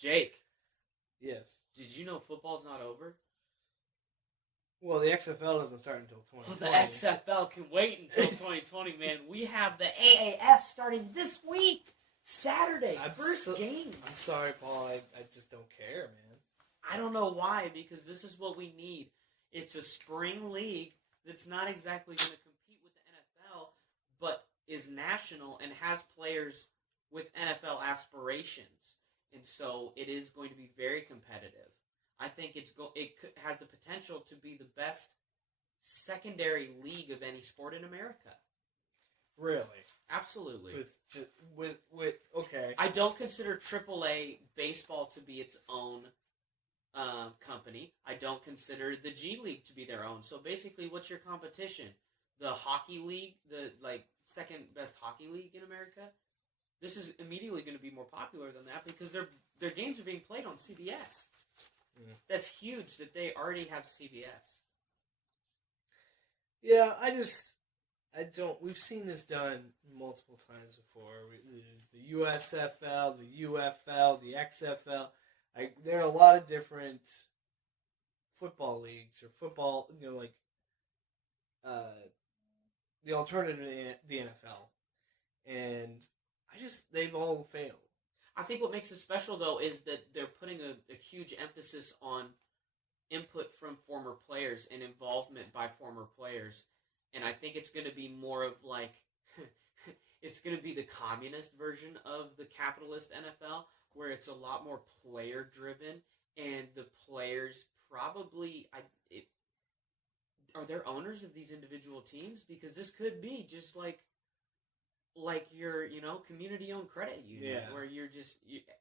Jake, Yes. did you know football's not over? Well, the XFL doesn't start until Well, 2020. the XFL can wait until 2020, man. We have the AAF starting this week, Saturday, first game. I'm sorry, Paul. I just don't care, man. I don't know why, because this is what we need. It's a spring league that's not exactly going to compete with the NFL, but is national and has players with NFL aspirations. And so it is going to be very competitive. I think it has the potential to be the best secondary league of any sport in America. Really? Absolutely. With okay. I don't consider AAA baseball to be its own company. I don't consider the G League to be their own. So basically, what's your competition? The hockey league, the second best hockey league in America. This is immediately going to be more popular than that because their games are being played on CBS. Mm. That's huge that they already have CBS. Yeah, I don't. We've seen this done multiple times before. There's the USFL, the UFL, the XFL. There are a lot of different football leagues or football, the alternative to the NFL, and they've all failed. I think what makes it special, though, is that they're putting a huge emphasis on input from former players and involvement by former players. And I think it's going to be more of it's going to be the communist version of the capitalist NFL, where it's a lot more player-driven, and the players probably are there owners of these individual teams? Because this could be just like your, community-owned credit union, where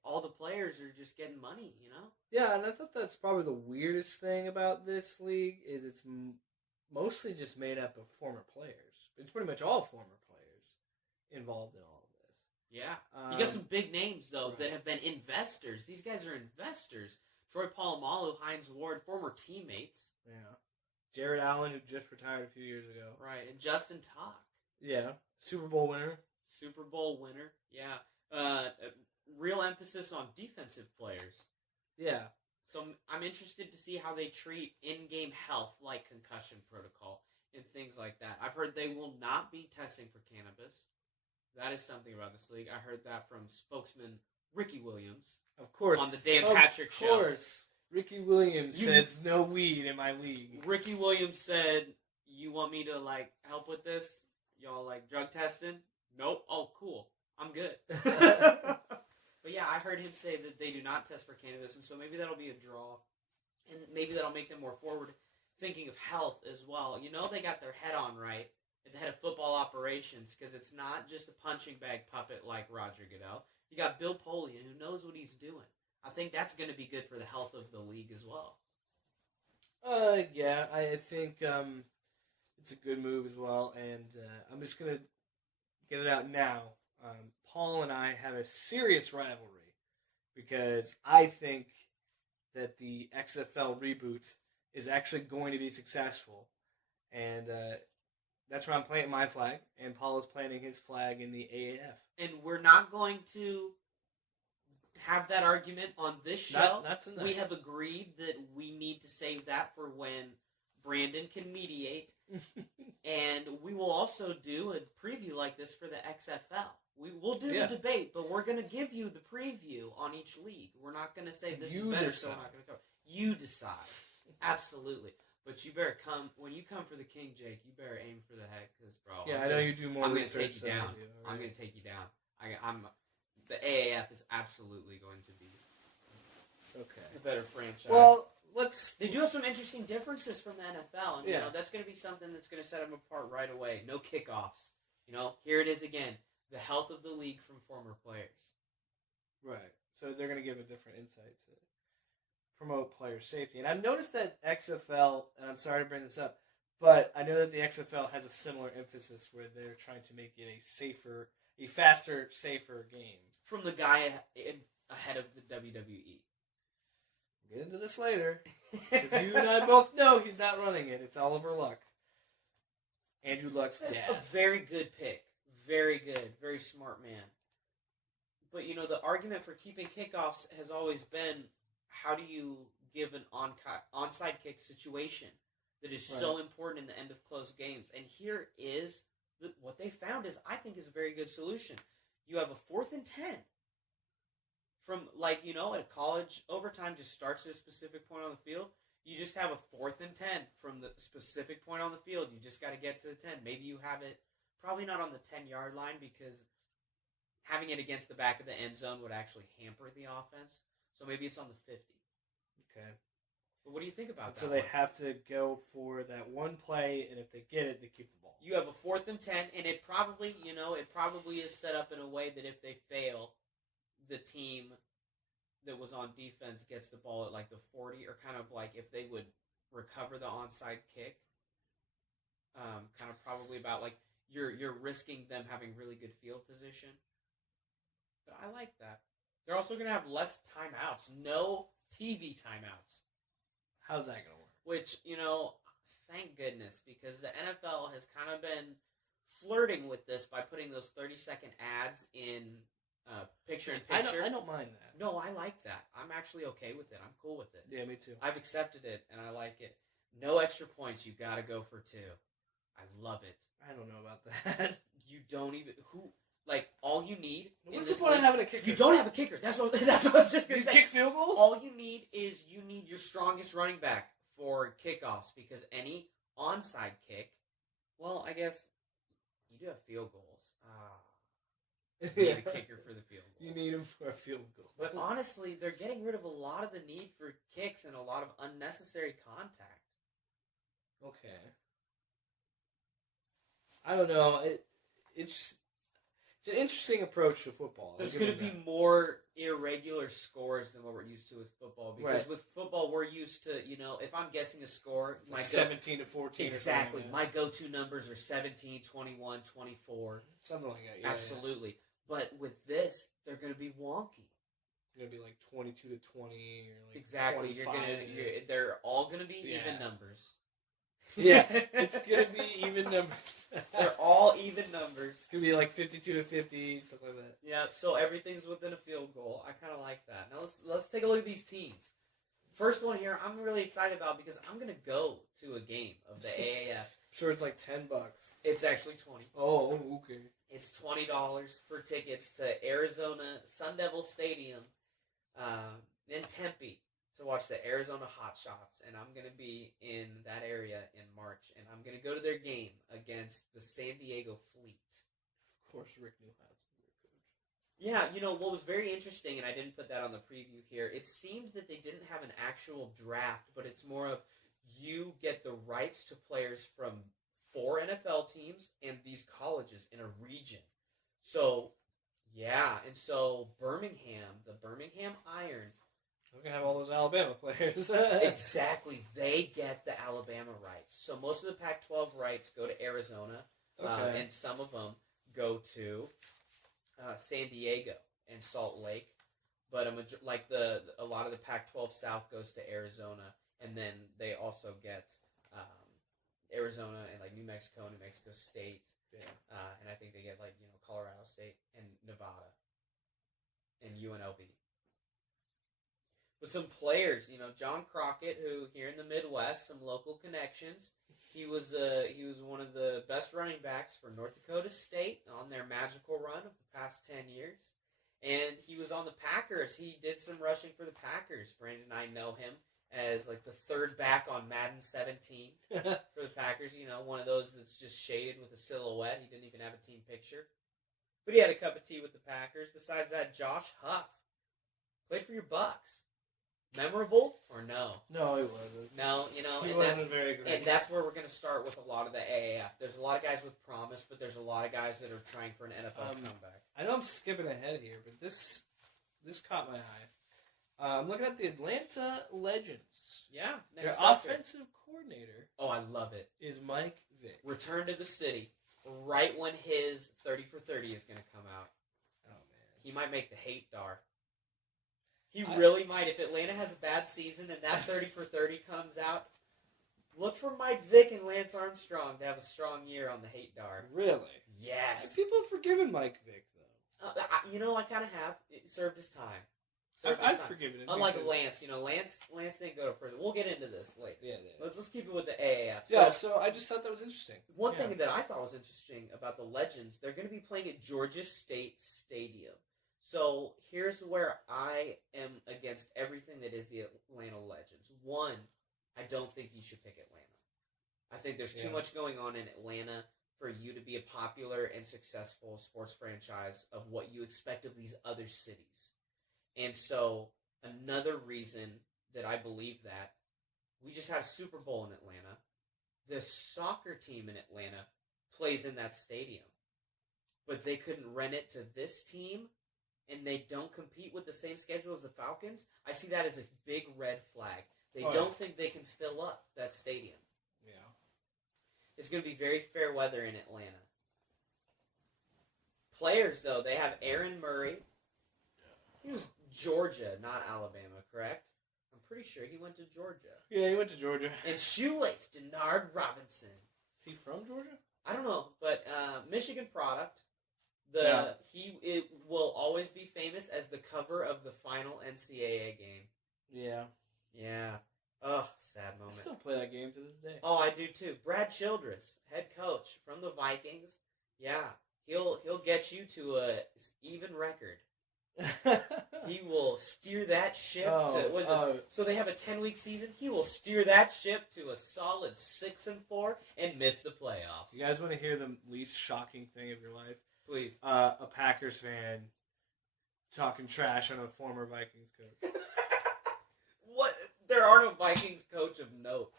all the players are just getting money, Yeah, and I thought that's probably the weirdest thing about this league is it's mostly just made up of former players. It's pretty much all former players involved in all of this. Yeah. You got some big names, though, that have been investors. These guys are investors. Troy Polamalu, Hines Ward, former teammates. Yeah. Jared Allen, who just retired a few years ago. Right, and Justin Tuck. Yeah. Super Bowl winner. Yeah. Real emphasis on defensive players. Yeah. So I'm interested to see how they treat in-game health, like concussion protocol and things like that. I've heard they will not be testing for cannabis. That is something about this league. I heard that from spokesman Ricky Williams. Of course. On the Dan Patrick Show. Of course. Ricky Williams says no weed in my league. Ricky Williams said, you want me to, help with this? Y'all, drug testing? Nope. Oh, cool. I'm good. But yeah, I heard him say that they do not test for cannabis, and so maybe that'll be a draw. And maybe that'll make them more forward thinking of health as well. They got their head on right at the head of football operations, because it's not just a punching bag puppet like Roger Goodell. You got Bill Polian, who knows what he's doing. I think that's going to be good for the health of the league as well. Yeah, I think it's a good move as well, and I'm just going to get it out now. Paul and I have a serious rivalry because I think that the XFL reboot is actually going to be successful, and that's where I'm planting my flag, and Paul is planting his flag in the AAF. And we're not going to have that argument on this show. Not tonight. We have agreed that we need to save that for when Brandon can mediate, and we will also do a preview like this for the XFL. We'll do the debate, but we're going to give you the preview on each league. We're not going to say this is better, so we're not going to cover. You decide. Absolutely. But you better come, when you come for the king, Jake, you better aim for the head, because, bro. Yeah, I know you do more research. I'm going to take you down. I'm going to take you down. The AAF is absolutely going to be a better franchise. Well, they do have some interesting differences from the NFL, and that's going to be something that's going to set them apart right away. No kickoffs. Here it is again. The health of the league from former players. Right. So they're going to give a different insight to promote player safety. And I've noticed that XFL, and I'm sorry to bring this up, but I know that the XFL has a similar emphasis where they're trying to make it a faster, safer game. From the guy ahead of the WWE. We'll get into this later. Because you and I both know he's not running it. It's Oliver Luck. Andrew Luck's dad. A very good pick. Very good. Very smart man. But, the argument for keeping kickoffs has always been, how do you give an onside kick situation that is so important in the end of close games? And here is what they found is, I think, is a very good solution. You have a 4th and 10 from, at college, overtime just starts at a specific point on the field. You just have a 4th and 10 from the specific point on the field. You just got to get to the 10. Maybe you have it probably not on the 10-yard line, because having it against the back of the end zone would actually hamper the offense. So maybe it's on the 50. Okay. But what do you think about that? So they have to go for that one play, and if they get it, they keep the ball. You have a 4th and 10, and it probably, is set up in a way that if they fail, the team that was on defense gets the ball at like the 40, or kind of like if they would recover the onside kick, kind of probably about like you're risking them having really good field position. But I like that. They're also going to have less timeouts. No TV timeouts. How's that going to work? Which, thank goodness, because the NFL has kind of been flirting with this by putting those 30-second ads in picture-in-picture. I don't mind that. No, I like that. I'm actually okay with it. I'm cool with it. Yeah, me too. I've accepted it, and I like it. No extra points. You got to go for 2. I love it. I don't know about that. You don't even... all you need... What's the point of having a kicker? You don't have a kicker. That's what I was just going to say. You kick field goals? All you need is your strongest running back for kickoffs, because any onside kick... Well, I guess you do have field goals. You need a kicker for the field goal. You need him for a field goal. But honestly, they're getting rid of a lot of the need for kicks and a lot of unnecessary contact. Okay. I don't know. It's an interesting approach to football. There's going to be more irregular scores than what we're used to with football. Because with football, we're used to, if I'm guessing a score... Like 17 to 14 Exactly. or something. My go-to numbers are 17, 21, 24. Something like that, yeah. Absolutely. Yeah. But with this, they're going to be wonky. It's going to be like 22 to 20 or like exactly. 25. They're all going to be even numbers. Yeah, it's going to be even numbers. They're all even numbers. It's going to be like 52 to 50, stuff like that. Yeah, so everything's within a field goal. I kind of like that. Now let's take a look at these teams. First one here, I'm really excited about because I'm going to go to a game of the AAF. I'm sure it's like $10. It's actually 20. Oh, okay. It's $20 for tickets to Arizona Sun Devil Stadium in Tempe to watch the Arizona Hotshots, and I'm going to be in that area in March, and I'm going to go to their game against the San Diego Fleet. Of course, Rick Newhouse is their coach. Yeah, what was very interesting, and I didn't put that on the preview here, it seemed that they didn't have an actual draft, but it's more of you get the rights to players from 4 NFL teams and these colleges in a region. So, yeah, and so Birmingham, the Birmingham Iron... We're going to have all those Alabama players. Exactly. They get the Alabama rights. So most of the Pac-12 rights go to Arizona, and some of them go to San Diego and Salt Lake. But a lot of the Pac-12 South goes to Arizona, and then they also get Arizona and like New Mexico State, and I think they get Colorado State and Nevada and UNLV. But some players, John Crockett, who here in the Midwest, some local connections. He was one of the best running backs for North Dakota State on their magical run of the past 10 years. And he was on the Packers. He did some rushing for the Packers. Brandon and I know him as like the third back on Madden 17 for the Packers. One of those that's just shaded with a silhouette. He didn't even have a team picture. But he had a cup of tea with the Packers. Besides that, Josh Huff played for your Bucks. Memorable or no? No, he wasn't. No, he wasn't very great. And that's where we're going to start with a lot of the AAF. There's a lot of guys with promise, but there's a lot of guys that are trying for an NFL comeback. I know I'm skipping ahead here, but this caught my eye. I'm looking at the Atlanta Legends. Yeah. Their offensive coordinator. Oh, I love it. Is Mike Vick. Return to the city right when his 30 for 30 is going to come out. Oh, man. He might make the hate dar. He really might. If Atlanta has a bad season and that 30 for 30 comes out, look for Mike Vick and Lance Armstrong to have a strong year on the hate dar. Really? Yes. People have forgiven Mike Vick, though. I kind of have. It served his time. I've forgiven him. Unlike because- Lance, Lance didn't go to prison. We'll get into this later. Yeah. Let's keep it with the AAF. Yeah, so I just thought that was interesting. One thing that I thought was interesting about the Legends, they're going to be playing at Georgia State Stadium. So here's where I am against everything that is the Atlanta Legends. One, I don't think you should pick Atlanta. I think there's too much going on in Atlanta for you to be a popular and successful sports franchise of what you expect of these other cities. And so another reason that I believe that, we just had a Super Bowl in Atlanta. The soccer team in Atlanta plays in that stadium. But they couldn't rent it to this team, and they don't compete with the same schedule as the Falcons. I see that as a big red flag. They don't think they can fill up that stadium. Yeah. It's going to be very fair weather in Atlanta. Players, though, they have Aaron Murray. He was Georgia, not Alabama, correct? I'm pretty sure he went to Georgia. Yeah, he went to Georgia. And Shoelace Denard Robinson. Is he from Georgia? I don't know, but Michigan product. It will always be famous as the cover of the final NCAA game. Yeah. Yeah. Oh, sad moment. I still play that game to this day. Oh, I do too. Brad Childress, head coach from the Vikings. Yeah, he'll get you to a even record. He will steer that ship to so they have a 10-week season. He will steer that ship to a solid 6-4 and miss the playoffs. You guys want to hear the least shocking thing of your life? Please. A Packers fan talking trash on a former Vikings coach. What? There are no Vikings coach of note.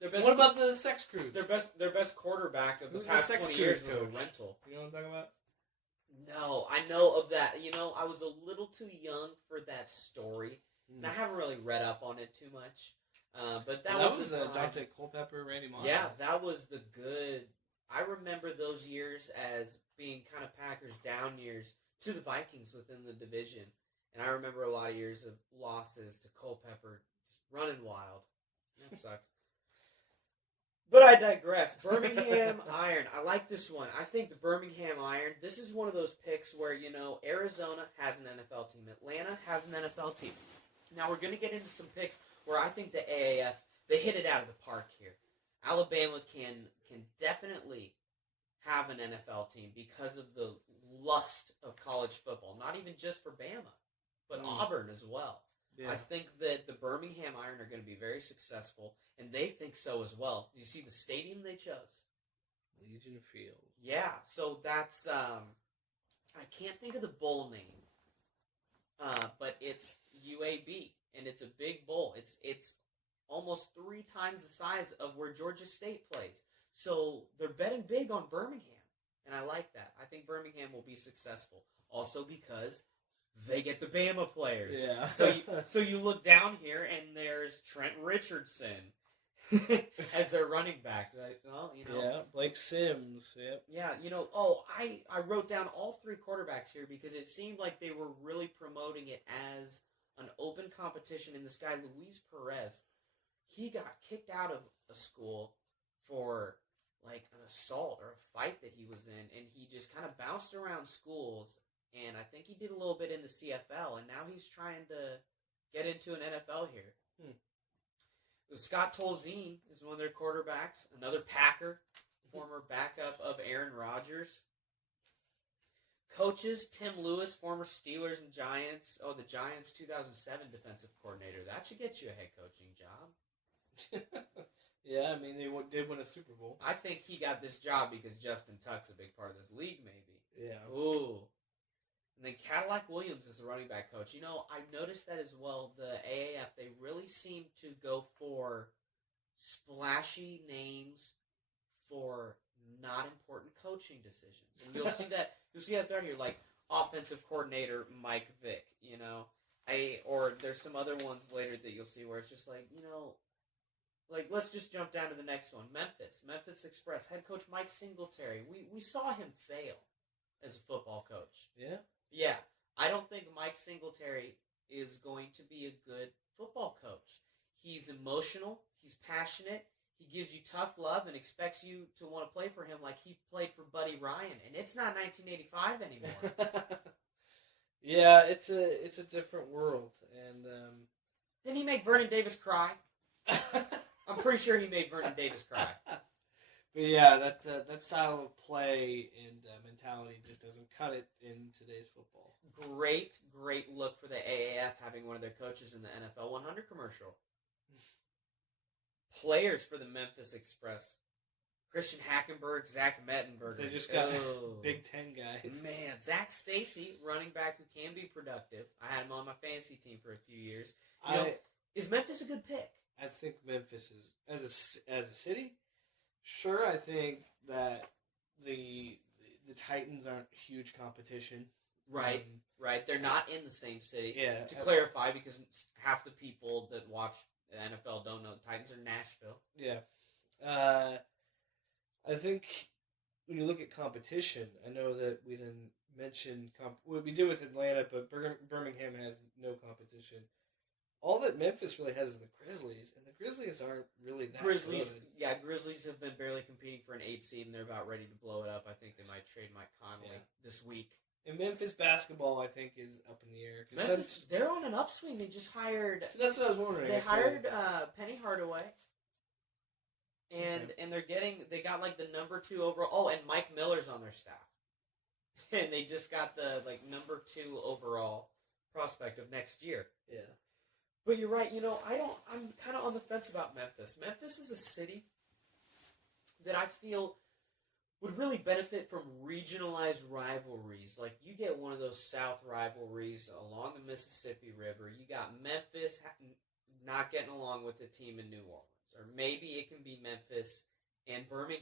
What about the Sex Cruise? Their best quarterback of the Who's past the Sex 20 years Cruise was a coach? rental. You know what I'm talking about? No, I know of that. I was a little too young for that story, and I haven't really read up on it too much. But that was the time. Dante Culpepper, Randy Moss. Yeah, that was the good. I remember those years as being kind of Packers down years to the Vikings within the division, and I remember a lot of years of losses to Culpepper, just running wild. That sucks. But I digress. Birmingham Iron. I like this one. I think the Birmingham Iron, this is one of those picks where, Arizona has an NFL team. Atlanta has an NFL team. Now, we're going to get into some picks where I think the AAF, they hit it out of the park here. Alabama can definitely have an NFL team because of the lust of college football. Not even just for Bama, but Auburn as well. Yeah. I think that the Birmingham Iron are going to be very successful, and they think so as well. Do you see the stadium they chose? Legion Field. Yeah, so that's, I can't think of the bowl name, but it's UAB, and it's a big bowl. It's almost 3 times the size of where Georgia State plays. So they're betting big on Birmingham, and I like that. I think Birmingham will be successful, also because they get the Bama players. Yeah. So you look down here, and there's Trent Richardson as their running back. Like, well, Yeah, Blake Sims. Yep. Yeah, I wrote down all 3 quarterbacks here because it seemed like they were really promoting it as an open competition. And this guy, Luis Perez, he got kicked out of a school for like an assault or a fight that he was in, and he just kind of bounced around schools. And I think he did a little bit in the CFL, and now he's trying to get into an NFL here. Scott Tolzien is one of their quarterbacks, another Packer, former backup of Aaron Rodgers. Coaches, Tim Lewis, former Steelers and Giants. Oh, the Giants 2007 defensive coordinator. That should get you a head coaching job. Yeah, I mean, they did win a Super Bowl. I think he got this job because Justin Tuck's a big part of this league, maybe. Yeah. Ooh. And then Cadillac Williams is the running back coach. I've noticed that as well. The AAF, they really seem to go for splashy names for not important coaching decisions. And you'll see that throughout here, like offensive coordinator Mike Vick, or there's some other ones later that you'll see where it's just like, like let's just jump down to the next one. Memphis Express, head coach Mike Singletary. We saw him fail as a football coach. Yeah? Yeah, I don't think Mike Singletary is going to be a good football coach. He's emotional, he's passionate, he gives you tough love and expects you to want to play for him like he played for Buddy Ryan, and it's not 1985 anymore. Yeah, it's a different world, and Didn't he make Vernon Davis cry? I'm pretty sure he made Vernon Davis cry. But yeah, that style of play and mentality just doesn't cut it in today's football. Great look for the AAF having one of their coaches in the NFL 100 commercial. Players for the Memphis Express: Christian Hackenberg, Zach Mettenberger. They just got Big Ten guys. Man, Zach Stacy, running back who can be productive. I had him on my fantasy team for a few years. Is Memphis a good pick? I think Memphis is as a city. Sure, I think that the Titans aren't huge competition. Right. They're not in the same city. Yeah. To clarify, because half the people that watch the NFL don't know the Titans are Nashville. Yeah. I think when you look at competition, I know that we didn't mention what we did with Atlanta, but Birmingham has no competition. All that Memphis really has is the Grizzlies, and the Grizzlies aren't really that good. Grizzlies have been barely competing for an 8 seed, and they're about ready to blow it up. I think they might trade Mike Conley this week. And Memphis basketball, I think, is up in the air. Memphis, they're on an upswing. They just hired... So that's what I was wondering. They hired Penny Hardaway, and they got like the number 2 overall. Oh, and Mike Miller's on their staff. And they just got the number 2 overall prospect of next year. Yeah. But you're right, I'm kind of on the fence about Memphis. Memphis is a city that I feel would really benefit from regionalized rivalries. Like, you get one of those South rivalries along the Mississippi River. You got Memphis not getting along with a team in New Orleans. Or maybe it can be Memphis and Birmingham.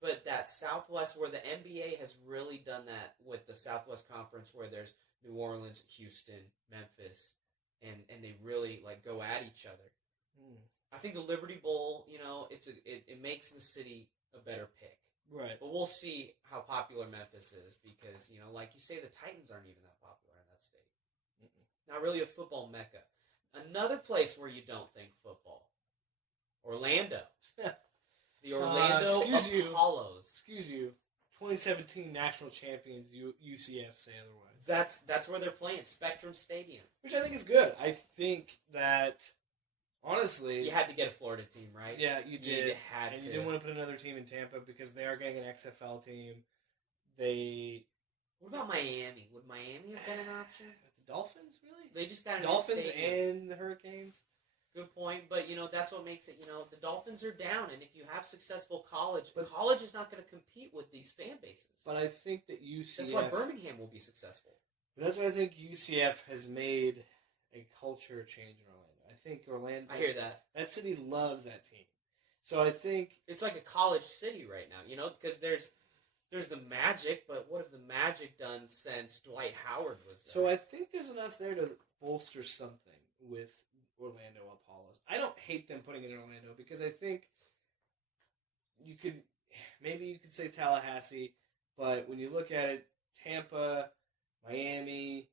But that Southwest, where the NBA has really done that with the Southwest Conference, where there's New Orleans, Houston, Memphis, and they really go at each other. I think the Liberty Bowl, it makes the city a better pick. Right. But we'll see how popular Memphis is because, like you say, the Titans aren't even that popular in that state. Not really a football mecca. Another place where you don't think football: Orlando. The Orlando Apollos. Excuse you. 2017 national champions UCF say otherwise. That's where they're playing, Spectrum Stadium. Which I think is good. I think that, honestly... You had to get a Florida team, right? Yeah, you did. You didn't want to put another team in Tampa because they are getting an XFL team. What about Miami? Would Miami have been an option? The Dolphins, really? They just got a Dolphins and the Hurricanes? Good point, but that's what makes it. The Dolphins are down, and if you have successful college is not going to compete with these fan bases. But I think that UCF. That's why Birmingham will be successful. That's why I think UCF has made a culture change in Orlando. I think Orlando. I hear that. That city loves that team, so I think it's like a college city right now. Because there's the Magic, but what have the Magic done since Dwight Howard was there? So I think there's enough there to bolster something with Orlando Apollos. I don't hate them putting it in Orlando because I think you could say Tallahassee, but when you look at it, Tampa, Miami,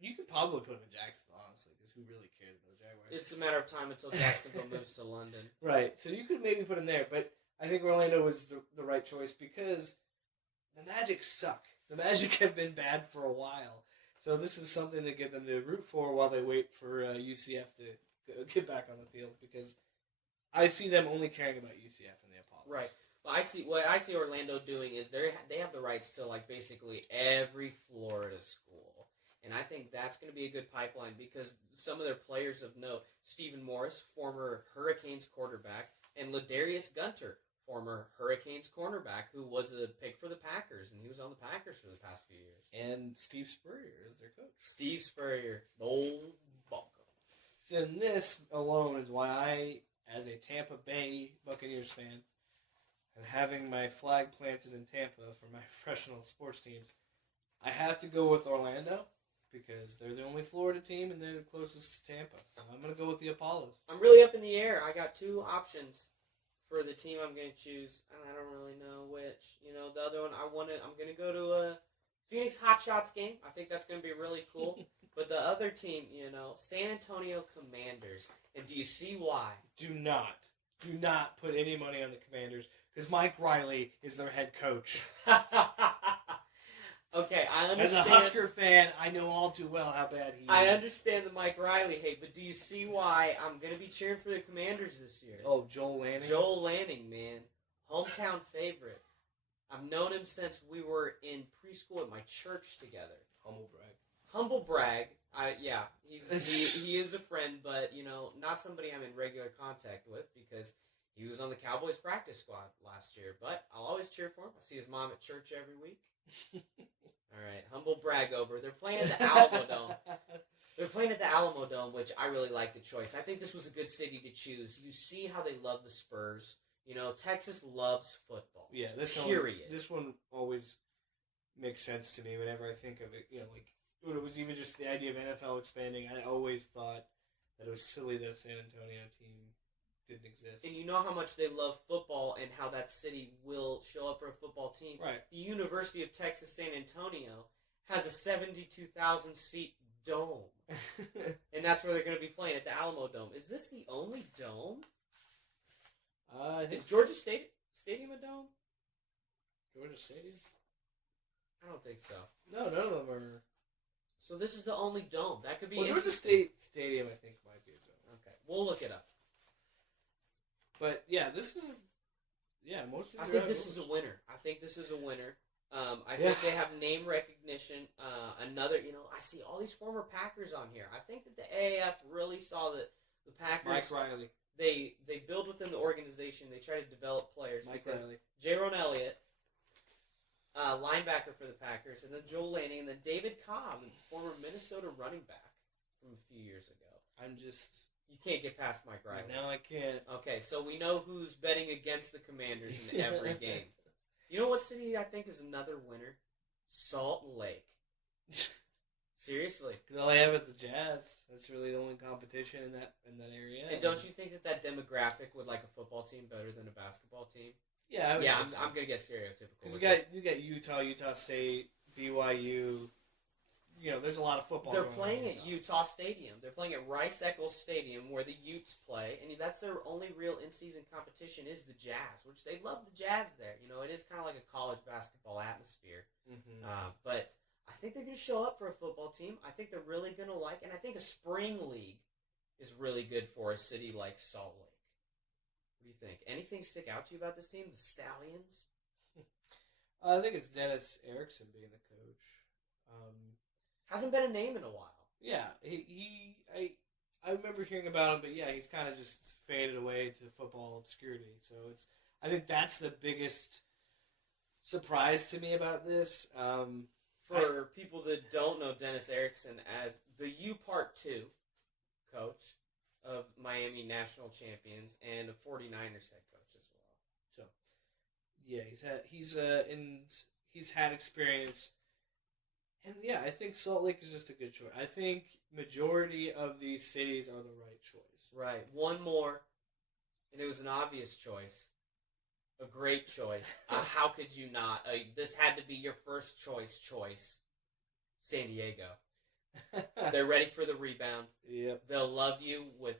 you could probably put them in Jacksonville, honestly, because who really cares about the Jaguars? It's a matter of time until Jacksonville moves to London. Right, so you could maybe put them there, but I think Orlando was the right choice because the Magic suck. The Magic have been bad for a while. So this is something to get them to root for while they wait for UCF to get back on the field because I see them only caring about UCF and the Apollo. Right. Well, what I see Orlando doing is they have the rights to basically every Florida school, and I think that's going to be a good pipeline because some of their players of note: Stephen Morris, former Hurricanes quarterback, and Ladarius Gunter, former Hurricanes cornerback, who was a pick for the Packers, and he was on the Packers for the past few years. And Steve Spurrier is their coach. Steve Spurrier, the old Bunko. So this alone is why I, as a Tampa Bay Buccaneers fan, and having my flag planted in Tampa for my professional sports teams, I have to go with Orlando because they're the only Florida team and they're the closest to Tampa. So I'm going to go with the Apollos. I'm really up in the air. I got 2 options for the team I'm going to choose, and I don't really know which. The other one I'm going to go to Phoenix Hotshots game. I think that's going to be really cool. But the other team, San Antonio Commanders. And do you see why? Do not put any money on the Commanders because Mike Riley is their head coach. Okay, I understand. As a Husker fan, I know all too well how bad he is. I understand the Mike Riley hate, but do you see why I'm going to be cheering for the Commanders this year? Oh, Joel Lanning? Joel Lanning, man. Hometown favorite. I've known him since we were in preschool at my church together. Humble brag. He is a friend, but, not somebody I'm in regular contact with because he was on the Cowboys practice squad last year. But I'll always cheer for him. I see his mom at church every week. All right, humble brag over. They're playing at the Alamo Dome. They're playing at the Alamo Dome, which I really like the choice. I think this was a good city to choose. You see how they love the Spurs. Texas loves football. Yeah, this one always makes sense to me whenever I think of it. Like when it was even just the idea of NFL expanding, I always thought that it was silly that a San Antonio team didn't exist. And you know how much they love football and how that city will show up for a football team. Right. The University of Texas San Antonio has a 72,000 seat dome. And that's where they're going to be playing, at the Alamo Dome. Is this the only dome? Is Georgia Stadium a dome? Georgia Stadium? I don't think so. No, none of them are. So this is the only dome. That could be Georgia State Stadium, I think, might be a dome. Okay, we'll look it up. But yeah, this is most of. I think this is a winner. I think they have name recognition. I see all these former Packers on here. I think that the AAF really saw that the Packers. Mike Riley. They build within the organization. They try to develop players. Mike Riley. Jaron Elliott, linebacker for the Packers, and then Joel Lanning, and then David Cobb, former Minnesota running back from a few years ago. You can't get past Mike Riley. No, I can't. Okay, so we know who's betting against the Commanders in every game. You know what city I think is another winner? Salt Lake. Seriously. Because all I have is the Jazz. That's really the only competition in that area. And don't you think that demographic would like a football team better than a basketball team? Yeah, I'm going to get stereotypical. Because you got Utah State, BYU. There's a lot of football. They're playing at Utah Stadium. They're playing at Rice-Eccles Stadium where the Utes play, and that's their only real in-season competition is the Jazz, which they love the Jazz there. It is kind of like a college basketball atmosphere. Mm-hmm. But I think they're going to show up for a football team. I think they're really going to and I think a spring league is really good for a city like Salt Lake. What do you think? Anything stick out to you about this team, the Stallions? I think it's Dennis Erickson being the coach. Hasn't been a name in a while. Yeah, I remember hearing about him, but yeah, he's kind of just faded away to football obscurity. So I think that's the biggest surprise to me about this. For people that don't know Dennis Erickson as the U Part 2 coach of Miami National Champions and a 49ers head coach as well. So, yeah, he's had experience. And yeah, I think Salt Lake is just a good choice. I think majority of these cities are the right choice. Right. One more, and it was an obvious choice. A great choice. How could you not? This had to be your first choice. San Diego. They're ready for the rebound. Yep. They'll love you with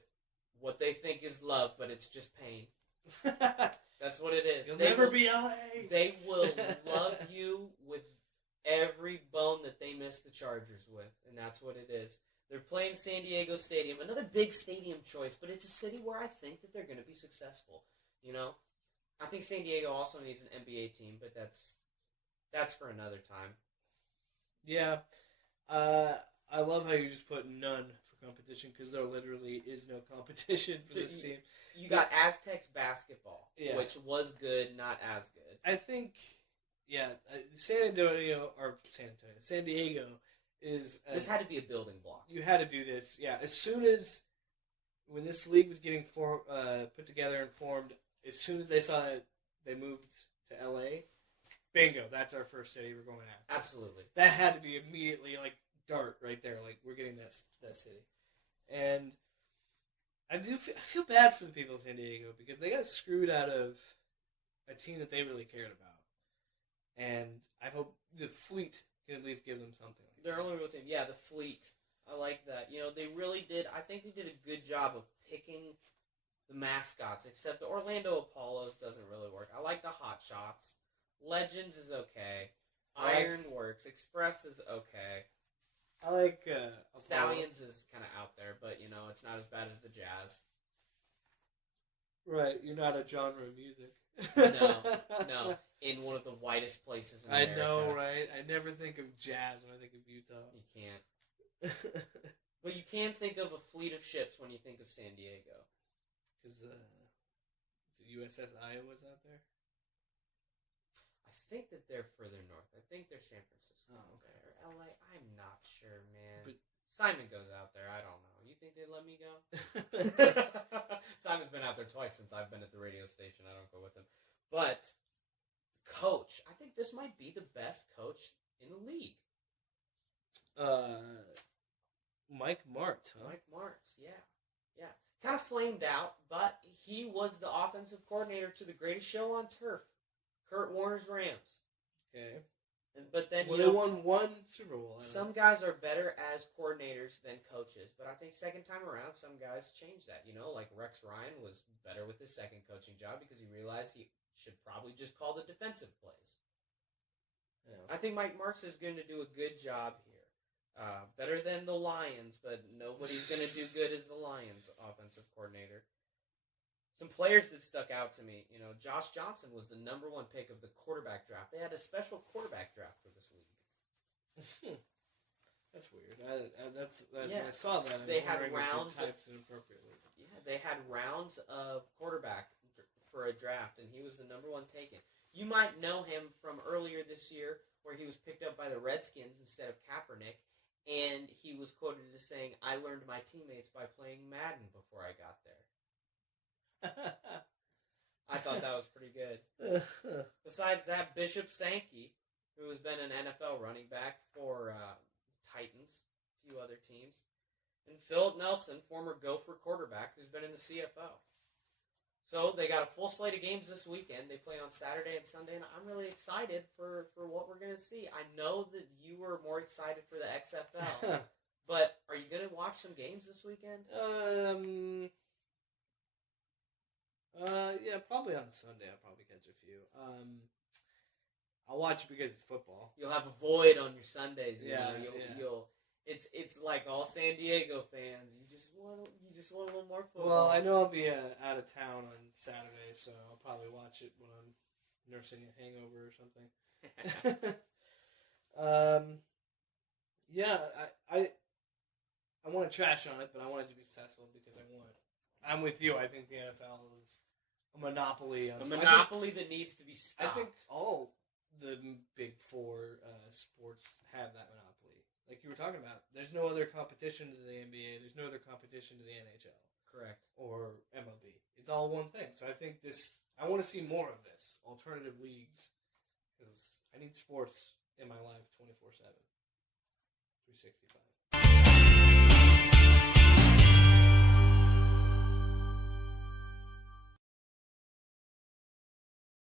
what they think is love, but it's just pain. That's what it is. You'll never be LA. They will love you with every bone that they missed the Chargers with, and that's what it is. They're playing San Diego Stadium, another big stadium choice, but it's a city where I think that they're going to be successful. I think San Diego also needs an NBA team, but that's for another time. Yeah, I love how you just put none for competition because there literally is no competition for this team. You got Aztecs basketball, which was good, not as good. I think. Yeah, San Diego is... this had to be a building block. You had to do this, yeah. As soon as... When this league was getting put together and formed, as soon as they saw that they moved to LA, bingo, that's our first city we're going at. Absolutely. That had to be immediately, dart right there. We're getting that city. And I feel bad for the people of San Diego because they got screwed out of a team that they really cared about. And I hope the fleet can at least give them something. Like Their that. only real team. Yeah, the Fleet. I like that. They really did. I think they did a good job of picking the mascots, except the Orlando Apollos doesn't really work. I like the Hot Shots. Legends is okay. Iron works. Express is okay. I like Stallions is kind of out there, but it's not as bad as the Jazz. Right, you're not a genre of music. No. In one of the whitest places in America. I know, right? I never think of jazz when I think of Utah. You can't. But you can think of a fleet of ships when you think of San Diego. Because the USS Iowa's out there? I think that they're further north. I think they're San Francisco. Oh, okay. Or LA. I'm not sure, man. But Simon goes out there. I don't know. You think they'd let me go? Simon's been out there twice since I've been at the radio station. I don't go with him. But coach, I think this might be the best coach in the league. Mike Martz, huh? Mike Martz, yeah. Kind of flamed out, but he was the offensive coordinator to the greatest show on turf, Kurt Warner's Rams. Okay. But then they won one Super Bowl. Some guys are better as coordinators than coaches, but I think second time around, some guys change that. Like Rex Ryan was better with his second coaching job because he realized he should probably just call the defensive plays. Yeah. I think Mike Martz is going to do a good job here. Better than the Lions, but nobody's going to do good as the Lions offensive coordinator. Some players that stuck out to me, Josh Johnson was the number one pick of the quarterback draft. They had a special quarterback draft for this league. That's weird. I saw that. They had rounds. Typed inappropriately. Yeah, they had rounds of quarterback for a draft, and he was the number one taken. You might know him from earlier this year, where he was picked up by the Redskins instead of Kaepernick. And he was quoted as saying, "I learned my teammates by playing Madden before I got there." I thought that was pretty good. Besides that, Bishop Sankey, who has been an NFL running back for Titans, a few other teams, and Philip Nelson, former Gopher quarterback, who's been in the CFL. So they got a full slate of games this weekend. They play on Saturday and Sunday, and I'm really excited for what we're going to see. I know that you were more excited for the XFL, but are you going to watch some games this weekend? Yeah, probably on Sunday. I'll probably catch a few. I'll watch it because it's football. You'll have a void on your Sundays. You'll. It's like all San Diego fans. You just want a little more football. Well, I know I'll be out of town on Saturday, so I'll probably watch it when I'm nursing a hangover or something. Yeah, I want to trash on it, but I want it to be successful because I'm with you. I think the NFL is a monopoly. A monopoly that needs to be stopped. I think all the big four sports have that monopoly. Like you were talking about, there's no other competition to the NBA. There's no other competition to the NHL. Correct. Or MLB. It's all one thing. So I think I want to see more of this. Alternative leagues. Because I need sports in my life 24/7. 365.